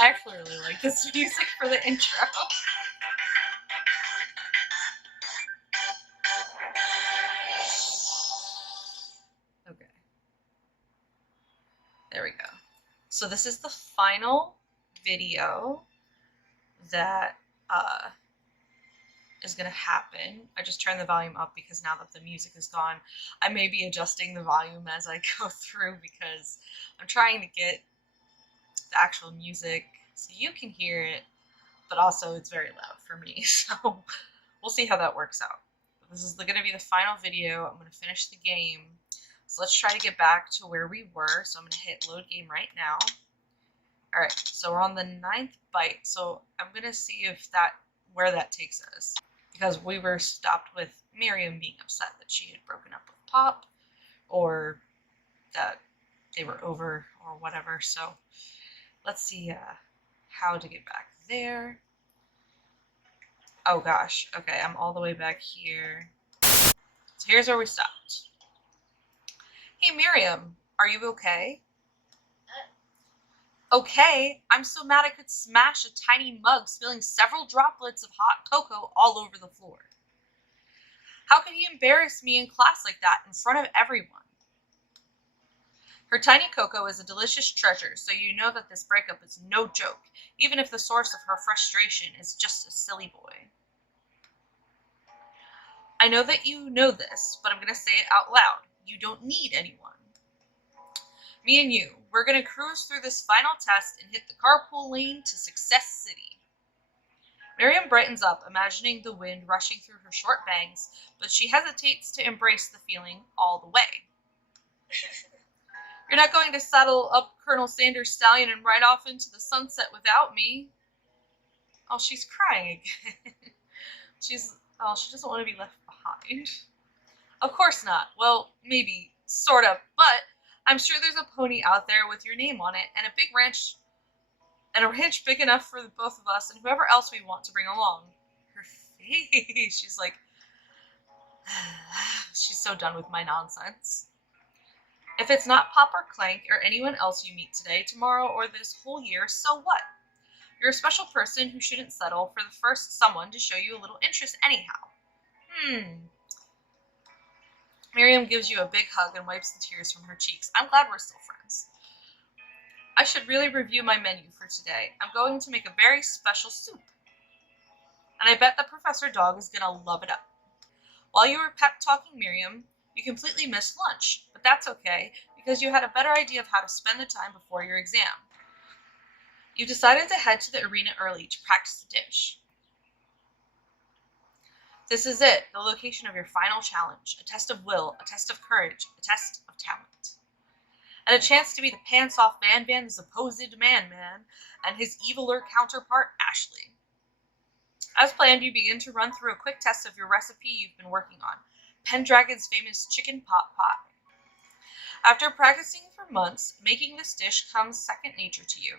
I actually really like this music for the intro. Okay. There we go. So this is the final video that is going to happen. I just turned the volume up because now that the music is gone, I may be adjusting the volume as I go through because I'm trying to get the actual music so you can hear it, but also it's very loud for me, so we'll see how that works out. This is going to be the final video. I'm going to finish the game. So let's try to get back to where we were. So I'm going to hit load game right now. Alright, so we're on the 9th bite. So I'm going to see if where that takes us. Because we were stopped with Miriam being upset that she had broken up with Pop, or that they were over, or whatever. So let's see how to get back there. Oh gosh, okay, I'm all the way back here. So here's where we stopped. Hey Miriam, are you okay? Okay, I'm so mad I could smash a tiny mug, spilling several droplets of hot cocoa all over the floor. How could he embarrass me in class like that in front of everyone? Her tiny cocoa is a delicious treasure, so you know that this breakup is no joke, even if the source of her frustration is just a silly boy. I know that you know this, but I'm going to say it out loud. You don't need anyone. Me and you, we're going to cruise through this final test and hit the carpool lane to Success City. Miriam brightens up, imagining the wind rushing through her short bangs, but she hesitates to embrace the feeling all the way. You're not going to saddle up Colonel Sanders' stallion and ride off into the sunset without me. Oh, she's crying again. She doesn't want to be left behind. Of course not. Well, maybe, sort of, but I'm sure there's a pony out there with your name on it, and a ranch big enough for the both of us and whoever else we want to bring along. Her face, she's like, she's so done with my nonsense. If it's not Pop or Clank or anyone else you meet today, tomorrow, or this whole year, so what? You're a special person who shouldn't settle for the first someone to show you a little interest anyhow. Miriam gives you a big hug and wipes the tears from her cheeks. I'm glad we're still friends. I should really review my menu for today. I'm going to make a very special soup. And I bet that Professor Dog is going to love it up. While you were pep-talking Miriam, you completely missed lunch, but that's okay, because you had a better idea of how to spend the time before your exam. You decided to head to the arena early to practice the dish. This is it, the location of your final challenge, a test of will, a test of courage, a test of talent. And a chance to be the pants-off Van the supposed Man-Man, and his eviler counterpart, Ashley. As planned, you begin to run through a quick test of your recipe you've been working on, Pendragon's famous chicken pot pie. After practicing for months, making this dish comes second nature to you,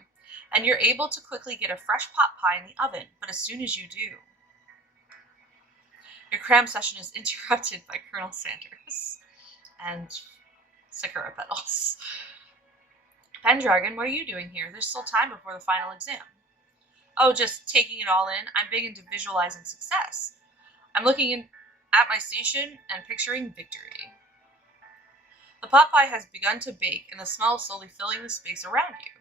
and you're able to quickly get a fresh pot pie in the oven, but as soon as you do, your cram session is interrupted by Colonel Sanders and Sakura Petals. Pendragon, what are you doing here? There's still time before the final exam. Oh, just taking it all in. I'm big into visualizing success. I'm looking at my station and picturing victory. The pot pie has begun to bake, and the smell is slowly filling the space around you.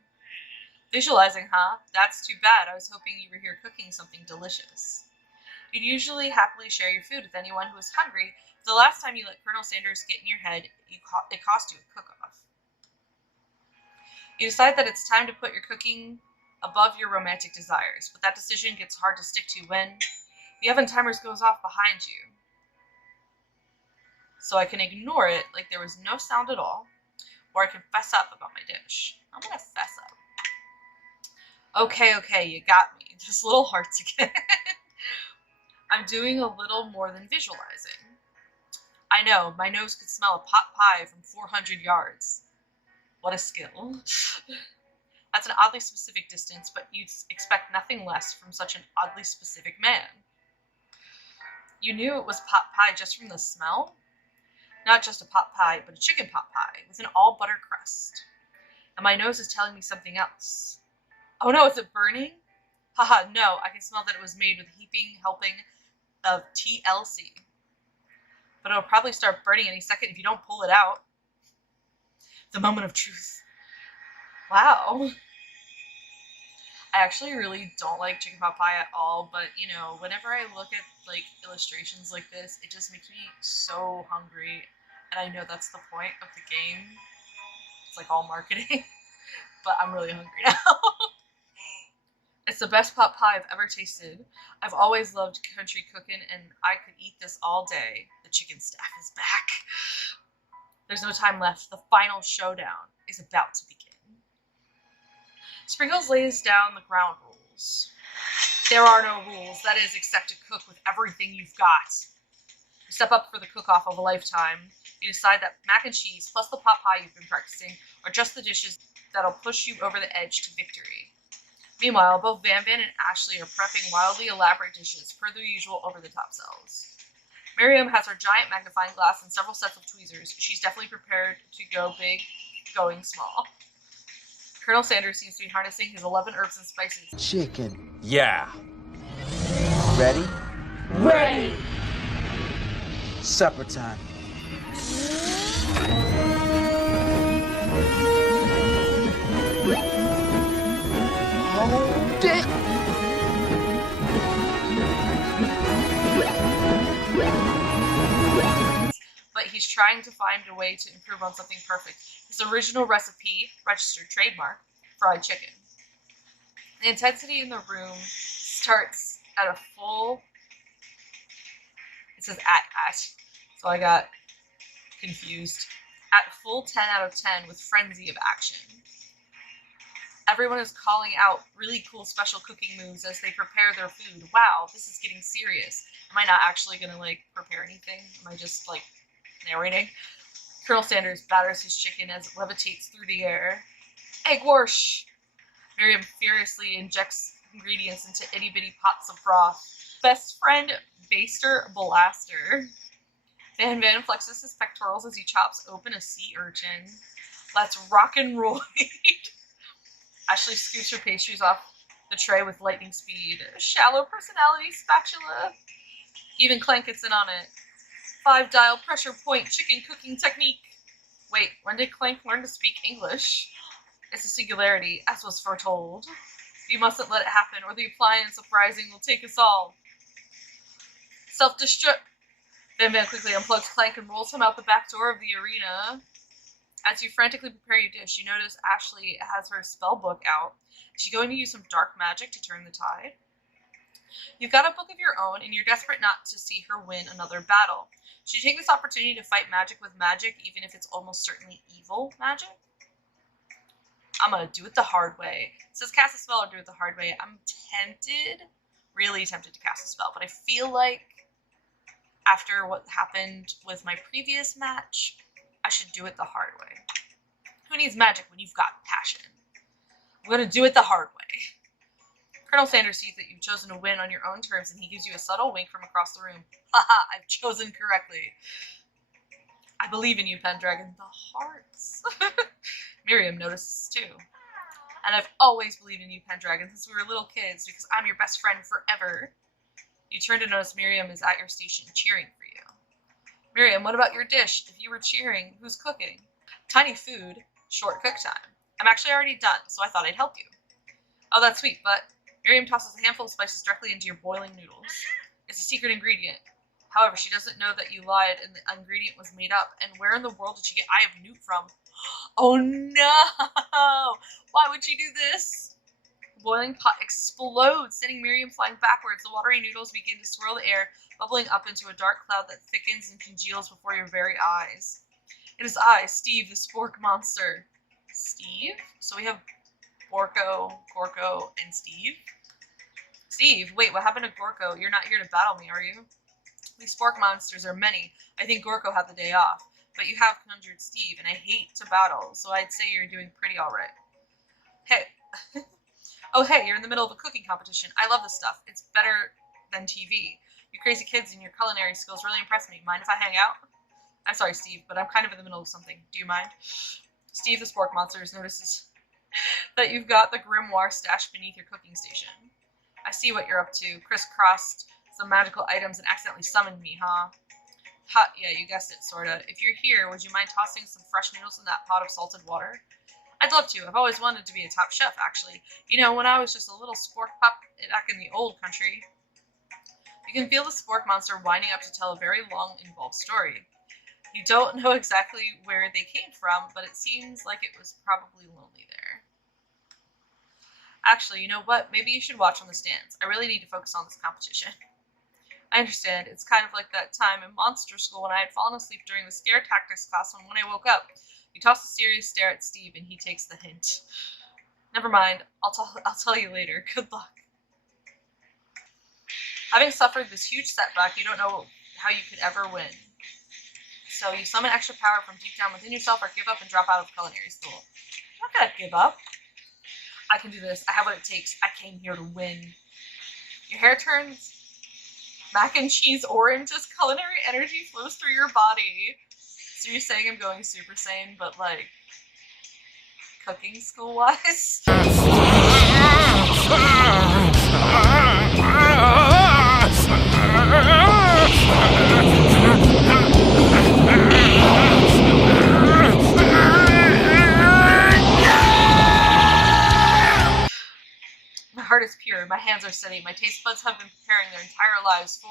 Visualizing, huh? That's too bad. I was hoping you were here cooking something delicious. You'd usually happily share your food with anyone who is hungry, but the last time you let Colonel Sanders get in your head, it cost you a cook-off. You decide that it's time to put your cooking above your romantic desires, but that decision gets hard to stick to when the oven timers goes off behind you. So I can ignore it like there was no sound at all, or I can fess up about my dish. I'm gonna fess up. Okay, you got me. Just little hearts again. I'm doing a little more than visualizing. I know, my nose could smell a pot pie from 400 yards. What a skill. That's an oddly specific distance, but you'd expect nothing less from such an oddly specific man. You knew it was pot pie just from the smell? Not just a pot pie, but a chicken pot pie with an all-butter crust. And my nose is telling me something else. Oh no, is it burning? Haha, no, I can smell that it was made with a heaping helping of TLC. But it'll probably start burning any second if you don't pull it out. The moment of truth. Wow. I actually really don't like chicken pot pie at all, but you know, whenever I look at like illustrations like this, it just makes me so hungry. And I know that's the point of the game. It's like all marketing. But I'm really hungry now. It's the best pot pie I've ever tasted. I've always loved country cooking and I could eat this all day. The chicken staff is back. There's no time left. The final showdown is about to begin. Sprinkles lays down the ground rules. There are no rules, that is, except to cook with everything you've got. You step up for the cook-off of a lifetime. You decide that mac and cheese plus the pot pie you've been practicing are just the dishes that'll push you over the edge to victory. Meanwhile, both Van Van and Ashley are prepping wildly elaborate dishes per their usual over-the-top selves. Miriam has her giant magnifying glass and several sets of tweezers. She's definitely prepared to go big, going small. Colonel Sanders seems to be harnessing his 11 herbs and spices. Chicken. Yeah. Ready? Ready! Supper time. Hold it! But he's trying to find a way to improve on something perfect. His original recipe, registered trademark, fried chicken. The intensity in the room starts at a full, it says at, so I got confused. At full 10 out of 10 with frenzy of action. Everyone is calling out really cool special cooking moves as they prepare their food. Wow, this is getting serious. Am I not actually going to, like, prepare anything? Am I just, like, narrating? Colonel Sanders batters his chicken as it levitates through the air. Egg wash! Miriam furiously injects ingredients into itty-bitty pots of broth. Best friend, Baster Blaster. Van Van flexes his pectorals as he chops open a sea urchin. Let's rock and roll. Ashley scoots her pastries off the tray with lightning speed. Shallow personality spatula. Even Clank gets in on it. 5-dial pressure point chicken cooking technique. Wait, when did Clank learn to speak English? It's a singularity, as was foretold. You mustn't let it happen, or the appliance uprising will take us all. Self-destruct. Van Van quickly unplugs Clank and rolls him out the back door of the arena. As you frantically prepare your dish, you notice Ashley has her spell book out. Is she going to use some dark magic to turn the tide? You've got a book of your own, and you're desperate not to see her win another battle. Should you take this opportunity to fight magic with magic, even if it's almost certainly evil magic? I'm gonna do it the hard way. It says cast a spell or do it the hard way. I'm tempted, really tempted to cast a spell, but I feel like after what happened with my previous match, I should do it the hard way. Who needs magic when you've got passion? I'm gonna do it the hard way. Colonel Sanders sees that you've chosen to win on your own terms, and he gives you a subtle wink from across the room. Haha, I've chosen correctly. I believe in you, Pendragon. The hearts. Miriam notices too. And I've always believed in you, Pendragon, since we were little kids, because I'm your best friend forever. You turn to notice Miriam is at your station, cheering for you. Miriam, what about your dish? If you were cheering, who's cooking? Tiny food, short cook time. I'm actually already done, so I thought I'd help you. Oh, that's sweet, but Miriam tosses a handful of spices directly into your boiling noodles. It's a secret ingredient. However, she doesn't know that you lied and the ingredient was made up. And where in the world did she get Eye of Newt from? Oh no! Why would she do this? The boiling pot explodes, sending Miriam flying backwards. The watery noodles begin to swirl the air, bubbling up into a dark cloud that thickens and congeals before your very eyes. It is I, Steve, the spork monster. Steve? So we have Gorko, and Steve? Steve, wait, what happened to Gorko? You're not here to battle me, are you? These spork monsters are many. I think Gorko had the day off. But you have conjured Steve, and I hate to battle, so I'd say you're doing pretty alright. Hey. Oh, hey, you're in the middle of a cooking competition. I love this stuff. It's better than TV. You crazy kids and your culinary skills really impress me. Mind if I hang out? I'm sorry, Steve, but I'm kind of in the middle of something. Do you mind? Steve, the spork monster, notices that you've got the grimoire stashed beneath your cooking station. I see what you're up to. Crisscrossed some magical items and accidentally summoned me, huh? Ha, yeah, you guessed it, sorta. If you're here, would you mind tossing some fresh noodles in that pot of salted water? I'd love to. I've always wanted to be a top chef, actually. You know, when I was just a little spork pup back in the old country. You can feel the spork monster winding up to tell a very long, involved story. You don't know exactly where they came from, but it seems like it was probably lonely there. Actually, you know what? Maybe you should watch on the stands. I really need to focus on this competition. I understand. It's kind of like that time in monster school when I had fallen asleep during the scare tactics class, and when I woke up, you toss a serious stare at Steve and he takes the hint. Never mind. I'll tell you later. Good luck. Having suffered this huge setback, you don't know how you could ever win. So you summon extra power from deep down within yourself or give up and drop out of culinary school. I'm not gonna give up. I can do this. I have what it takes. I came here to win. Your hair turns mac and cheese orange as culinary energy flows through your body. So you're saying I'm going Super Saiyan, but like cooking school wise? My heart is pure, my hands are steady, my taste buds have been preparing their entire lives for...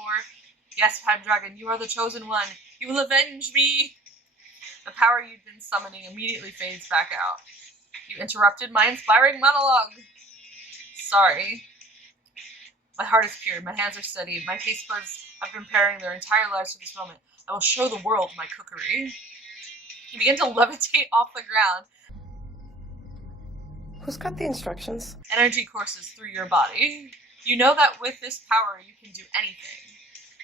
Yes, Pendragon, you are the chosen one. You will avenge me. The power you'd been summoning immediately fades back out. You interrupted my inspiring monologue. Sorry. My heart is pure, my hands are steady, my taste buds have been preparing their entire lives for this moment. I will show the world my cookery. You begin to levitate off the ground. Who's got the instructions? Energy courses through your body. You know that with this power, you can do anything.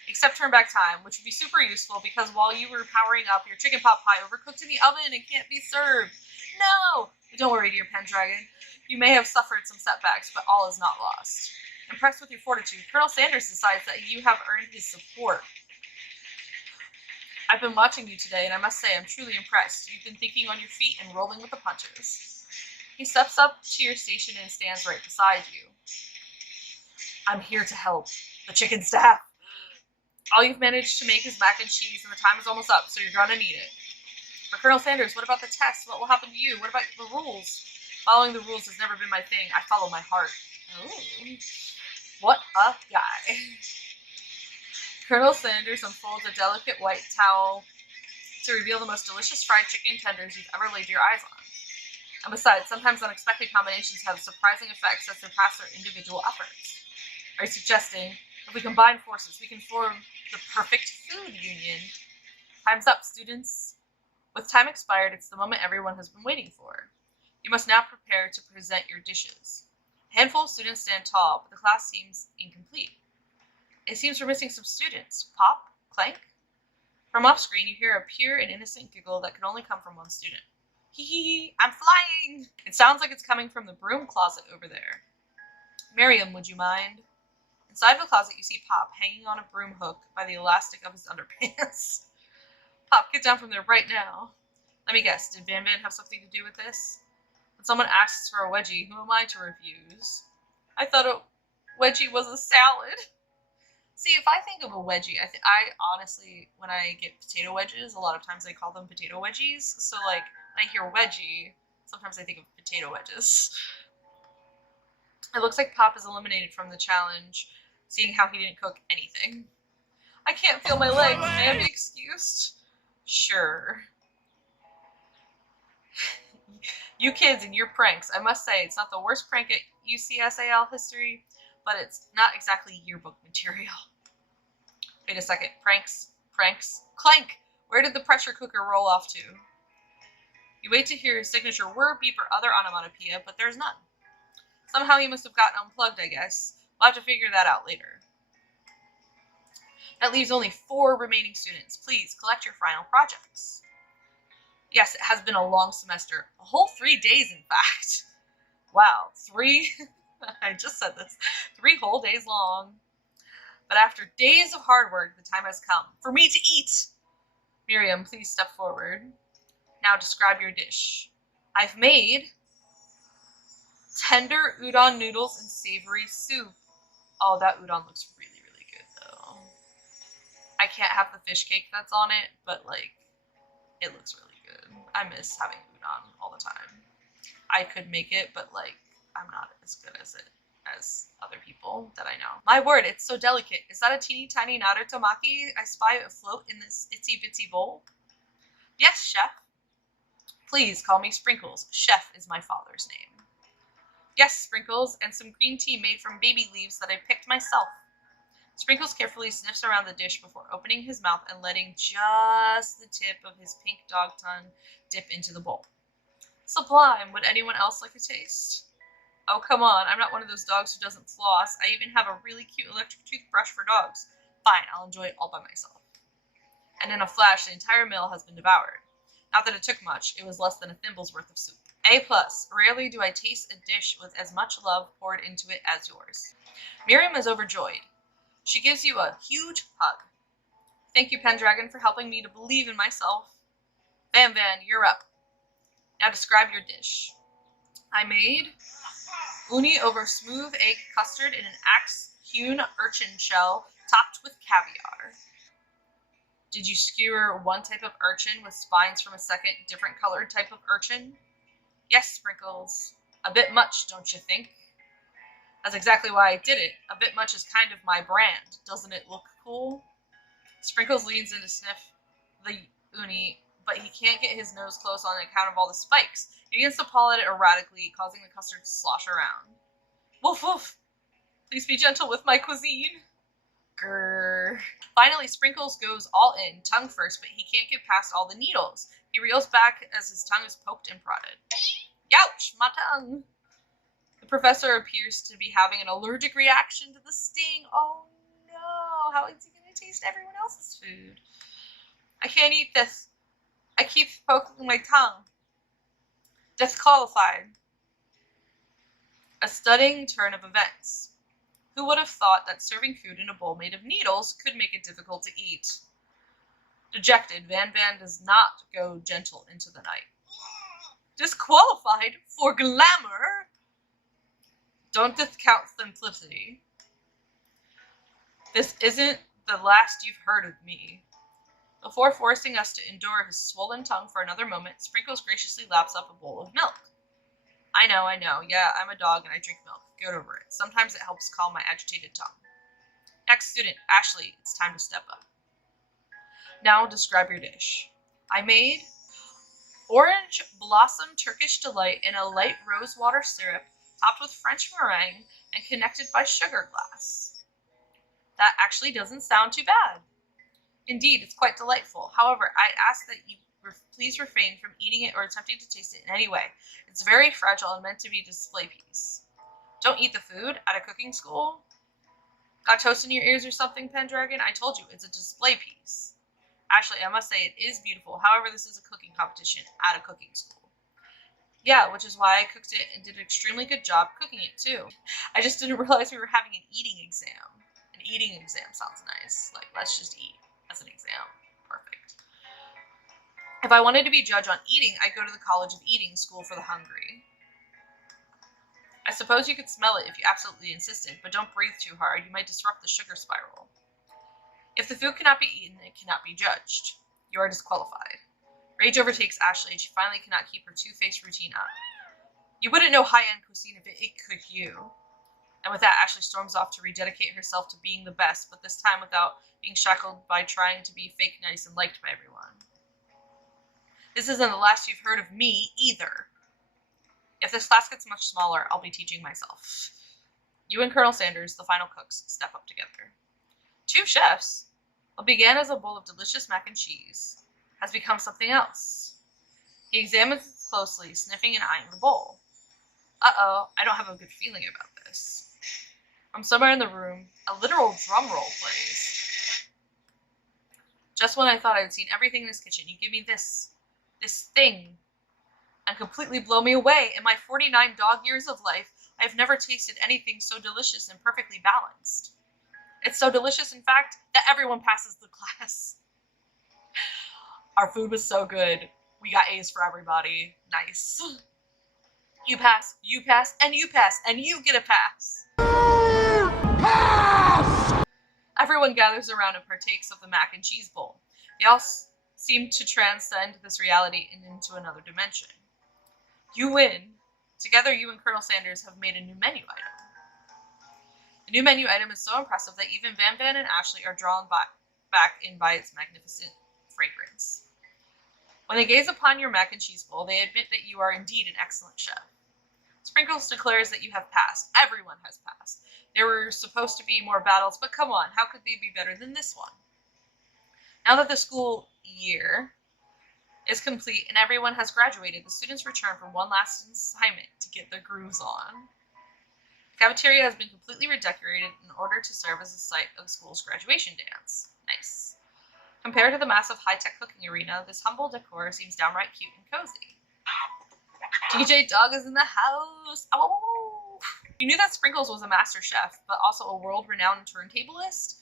Except turn back time, which would be super useful because while you were powering up, your chicken pot pie overcooked in the oven and can't be served. No! But don't worry, dear Pendragon. You may have suffered some setbacks, but all is not lost. Impressed with your fortitude, Colonel Sanders decides that you have earned his support. I've been watching you today, and I must say I'm truly impressed. You've been thinking on your feet and rolling with the punches. He steps up to your station and stands right beside you. I'm here to help. The chicken staff. All you've managed to make is mac and cheese, and the time is almost up, so you're gonna need it. But Colonel Sanders, what about the test? What will happen to you? What about the rules? Following the rules has never been my thing. I follow my heart. Oh. What a guy. Colonel Sanders unfolds a delicate white towel to reveal the most delicious fried chicken tenders you've ever laid your eyes on. And besides, sometimes unexpected combinations have surprising effects that surpass their individual efforts. Are you suggesting if we combine forces, we can form the perfect food union? Time's up, students. With time expired, it's the moment everyone has been waiting for. You must now prepare to present your dishes. A handful of students stand tall, but the class seems incomplete. It seems we're missing some students. Pop? Clank? From off-screen, you hear a pure and innocent giggle that can only come from one student. Hee hee hee, I'm flying! It sounds like it's coming from the broom closet over there. Miriam, would you mind? Inside the closet, you see Pop hanging on a broom hook by the elastic of his underpants. Pop, get down from there right now. Let me guess, did Van Van have something to do with this? When someone asks for a wedgie, who am I to refuse? I thought a wedgie was a salad. See, if I think of a wedgie, I honestly, when I get potato wedges, a lot of times I call them potato wedgies. So, like, when I hear wedgie, sometimes I think of potato wedges. It looks like Pop is eliminated from the challenge, seeing how he didn't cook anything. I can't feel my legs. May I be excused? Sure. You kids and your pranks. I must say, it's not the worst prank at UCSAL history, but it's not exactly yearbook material. Wait a second. Pranks. Clank! Where did the pressure cooker roll off to? You wait to hear his signature whir, beep, or other onomatopoeia, but there's none. Somehow he must have gotten unplugged, I guess. We'll have to figure that out later. That leaves only 4 remaining students. Please, collect your final projects. Yes, it has been a long semester. A whole 3 days, in fact. Wow, 3... I just said this. 3 whole days long. But after days of hard work, the time has come for me to eat. Miriam, please step forward. Now describe your dish. I've made Tender udon noodles and savory soup. Oh, that udon looks really, really good, though. I can't have the fish cake that's on it, but, like, it looks really good. I miss having udon all the time. I could make it, but, like, I'm not as good as it as other people that I know. My word, it's so delicate. Is that a teeny tiny narutomaki I spy afloat in this itsy bitsy bowl? Yes, chef. Please call me Sprinkles. Chef is my father's name. Yes, Sprinkles, and some green tea made from baby leaves that I picked myself. Sprinkles carefully sniffs around the dish before opening his mouth and letting just the tip of his pink dog tongue dip into the bowl. Sublime. Would anyone else like a taste? Oh, come on. I'm not one of those dogs who doesn't floss. I even have a really cute electric toothbrush for dogs. Fine, I'll enjoy it all by myself. And in a flash, the entire meal has been devoured. Not that it took much. It was less than a thimble's worth of soup. A+. Rarely do I taste a dish with as much love poured into it as yours. Miriam is overjoyed. She gives you a huge hug. Thank you, Pendragon, for helping me to believe in myself. Van, you're up. Now describe your dish. I made uni over smooth egg custard in an axe-hewn urchin shell topped with caviar. Did you skewer one type of urchin with spines from a second, different colored type of urchin? Yes, Sprinkles. A bit much, don't you think? That's exactly why I did it. A bit much is kind of my brand. Doesn't it look cool? Sprinkles leans in to sniff the uni, but he can't get his nose close on account of all the spikes. He begins to paw at it erratically, causing the custard to slosh around. Woof woof! Please be gentle with my cuisine. Grrr. Finally, Sprinkles goes all in, tongue first, but he can't get past all the needles. He reels back as his tongue is poked and prodded. Youch, my tongue! The professor appears to be having an allergic reaction to the sting. Oh no, how is he going to taste everyone else's food? I can't eat this. I keep poking my tongue. Disqualified. A stunning turn of events. Who would have thought that serving food in a bowl made of needles could make it difficult to eat? Dejected, Van does not go gentle into the night. Disqualified for glamour? Don't discount simplicity. This isn't the last you've heard of me. Before forcing us to endure his swollen tongue for another moment, Sprinkles graciously laps up a bowl of milk. I know. Yeah, I'm a dog and I drink milk. Get over it. Sometimes it helps calm my agitated tongue. Next student, Ashley, it's time to step up. Now describe your dish. I made orange blossom Turkish delight in a light rose water syrup topped with French meringue and connected by sugar glass. That actually doesn't sound too bad. Indeed, it's quite delightful. However, I ask that you please refrain from eating it or attempting to taste it in any way. It's very fragile and meant to be a display piece. Don't eat the food at a cooking school? Got toast in your ears or something, Pendragon? I told you, it's a display piece. Ashley, I must say it is beautiful. However, this is a cooking competition at a cooking school. Yeah, which is why I cooked it and did an extremely good job cooking it, too. I just didn't realize we were having an eating exam. An eating exam sounds nice. Like, let's just eat as an exam. Perfect. If I wanted to be judged on eating, I'd go to the College of Eating School for the Hungry. I suppose you could smell it if you absolutely insisted, but don't breathe too hard. You might disrupt the sugar spiral. If the food cannot be eaten, it cannot be judged. You are disqualified. Rage overtakes Ashley, and she finally cannot keep her two-faced routine up. You wouldn't know high-end cuisine if it could you. And with that, Ashley storms off to rededicate herself to being the best, but this time without being shackled by trying to be fake nice and liked by everyone. This isn't the last you've heard of me, either. If this class gets much smaller, I'll be teaching myself. You and Colonel Sanders, the final cooks, step up together. 2 chefs? What began as a bowl of delicious mac and cheese has become something else. He examines it closely, sniffing and eyeing the bowl. Uh-oh, I don't have a good feeling about this. From somewhere in the room, a literal drum roll plays. Just when I thought I'd seen everything in this kitchen, you give me this thing, and completely blow me away. In my 49 dog years of life, I have never tasted anything so delicious and perfectly balanced. It's so delicious, in fact, that everyone passes the class. Our food was so good. We got A's for everybody. Nice. You pass, you pass, and you pass, and you get a pass. Everyone gathers around and partakes of the mac and cheese bowl. They all seem to transcend this reality and into another dimension. You win. Together, you and Colonel Sanders have made a new menu item. The new menu item is so impressive that even Van Van and Ashley are drawn back in by its magnificent fragrance. When they gaze upon your mac and cheese bowl, they admit that you are indeed an excellent chef. Sprinkles declares that you have passed. Everyone has passed. There were supposed to be more battles, but come on, how could they be better than this one? Now that the school year is complete and everyone has graduated, the students return for one last assignment to get their grooves on. The cafeteria has been completely redecorated in order to serve as the site of the school's graduation dance. Nice. Compared to the massive high-tech cooking arena, this humble decor seems downright cute and cozy. DJ Dog is in the house. Oh! You knew that Sprinkles was a master chef, but also a world-renowned turntablist?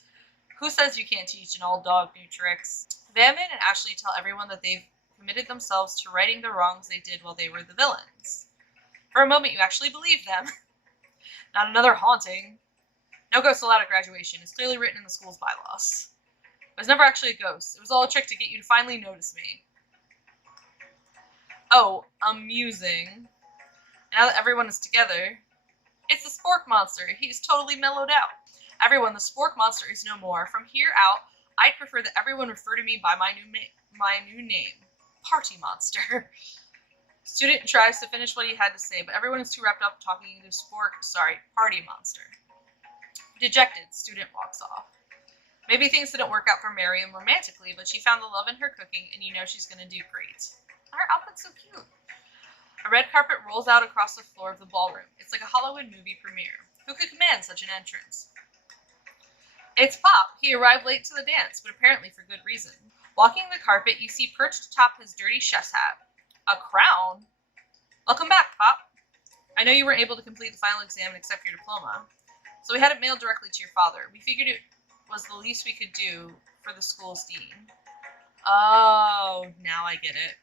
Who says you can't teach an old dog new tricks? Van Van and Ashley tell everyone that they've committed themselves to righting the wrongs they did while they were the villains. For a moment, you actually believe them. Not another haunting. No ghosts allowed at graduation. It's clearly written in the school's bylaws. It was never actually a ghost. It was all a trick to get you to finally notice me. Oh, amusing. Now that everyone is together, it's the Spork Monster. He's totally mellowed out. Everyone, the Spork Monster is no more. From here out, I'd prefer that everyone refer to me by my new name, Party Monster. Student tries to finish what he had to say, but everyone is too wrapped up talking to Party Monster. Dejected, student walks off. Maybe things didn't work out for Miriam romantically, but she found the love in her cooking, and you know she's gonna do great. Her outfit's so cute. A red carpet rolls out across the floor of the ballroom. It's like a Hollywood movie premiere. Who could command such an entrance? It's Pop. He arrived late to the dance, but apparently for good reason. Walking the carpet, you see perched atop his dirty chef's hat. A crown? Welcome back, Pop. I know you weren't able to complete the final exam and accept your diploma, so we had it mailed directly to your father. We figured it was the least we could do for the school's dean. Oh, now I get it.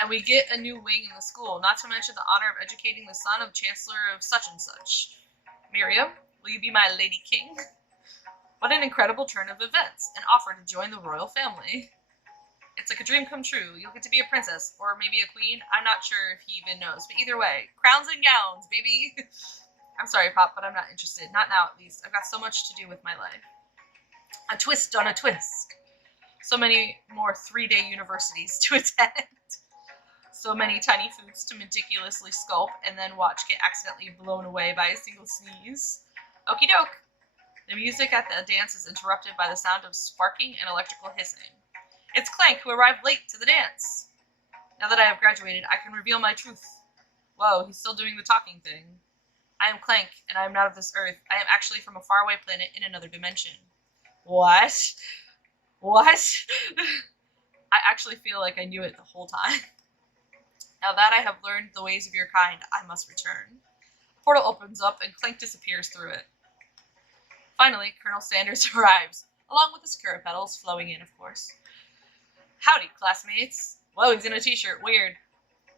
And we get a new wing in the school, not to mention the honor of educating the son of Chancellor of such and such. Miriam, will you be my Lady King? What an incredible turn of events, an offer to join the royal family. It's like a dream come true. You'll get to be a princess, or maybe a queen. I'm not sure if he even knows, but either way, crowns and gowns, baby. I'm sorry, Pop, but I'm not interested. Not now, at least. I've got so much to do with my life. A twist on a twist. So many more 3-day universities to attend. So many tiny foods to meticulously sculpt and then watch get accidentally blown away by a single sneeze. Okie doke. The music at the dance is interrupted by the sound of sparking and electrical hissing. It's Clank, who arrived late to the dance. Now that I have graduated, I can reveal my truth. Whoa, he's still doing the talking thing. I am Clank, and I am not of this earth. I am actually from a faraway planet in another dimension. What? What? I actually feel like I knew it the whole time. Now that I have learned the ways of your kind, I must return. The portal opens up, and Clank disappears through it. Finally, Colonel Sanders arrives, along with the sakura petals flowing in, of course. Howdy, classmates. Whoa, he's in a t-shirt. Weird.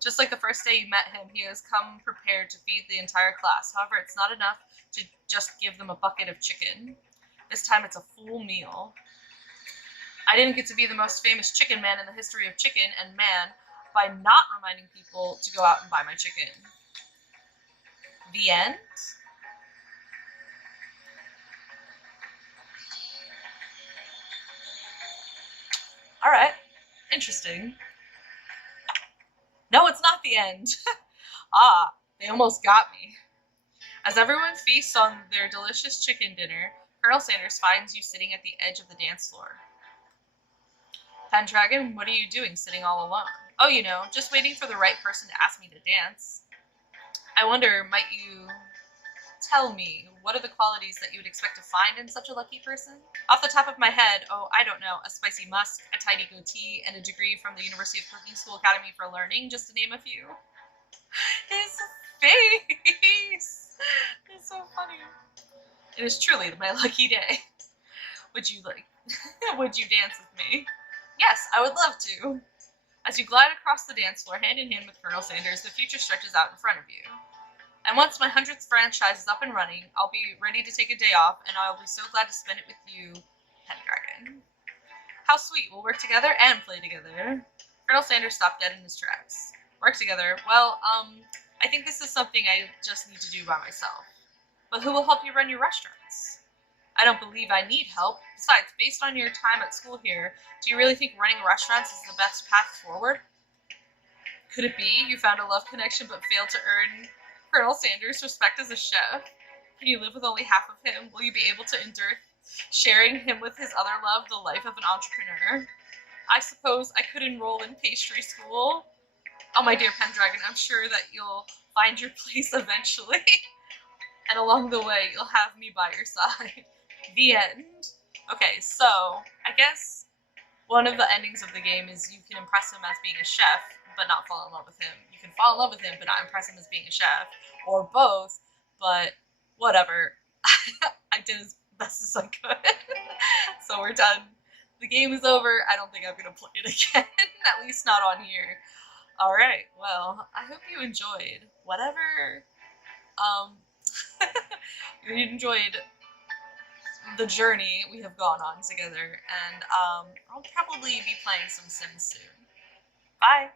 Just like the first day you met him, he has come prepared to feed the entire class. However, it's not enough to just give them a bucket of chicken. This time it's a full meal. I didn't get to be the most famous chicken man in the history of chicken and man by not reminding people to go out and buy my chicken. The end? Alright. Interesting. No, it's not the end. Ah, they almost got me. As everyone feasts on their delicious chicken dinner, Colonel Sanders finds you sitting at the edge of the dance floor. Pendragon, what are you doing sitting all alone? Oh, you know, just waiting for the right person to ask me to dance. I wonder, might you tell me, what are the qualities that you would expect to find in such a lucky person? Off the top of my head, oh, I don't know, a spicy musk, a tidy goatee, and a degree from the University of Cooking School Academy for Learning, just to name a few. His face! It's so funny. It is truly my lucky day. Would you dance with me? Yes, I would love to. I As you glide across the dance floor hand in hand with Colonel Sanders, the future stretches out in front of you. And once my 100th franchise is up and running, I'll be ready to take a day off, and I'll be so glad to spend it with you, Pendragon. How sweet, we'll work together and play together. Colonel Sanders stopped dead in his tracks. Work together? Well, I think this is something I just need to do by myself. But who will help you run your restaurants? I don't believe I need help. Besides, based on your time at school here, do you really think running restaurants is the best path forward? Could it be you found a love connection but failed to earn Colonel Sanders' respect as a chef? Can you live with only half of him? Will you be able to endure sharing him with his other love, the life of an entrepreneur? I suppose I could enroll in pastry school. Oh, my dear Pendragon, I'm sure that you'll find your place eventually. And along the way, you'll have me by your side. The end. Okay, so I guess one of the endings of the game is you can impress him as being a chef, but not fall in love with him. You can fall in love with him, but not impress him as being a chef. Or both, but whatever. I did as best as I could. So we're done. The game is over. I don't think I'm going to play it again. At least not on here. Alright, well, I hope you enjoyed whatever, you enjoyed the journey we have gone on together, and I'll probably be playing some Sims soon. Bye!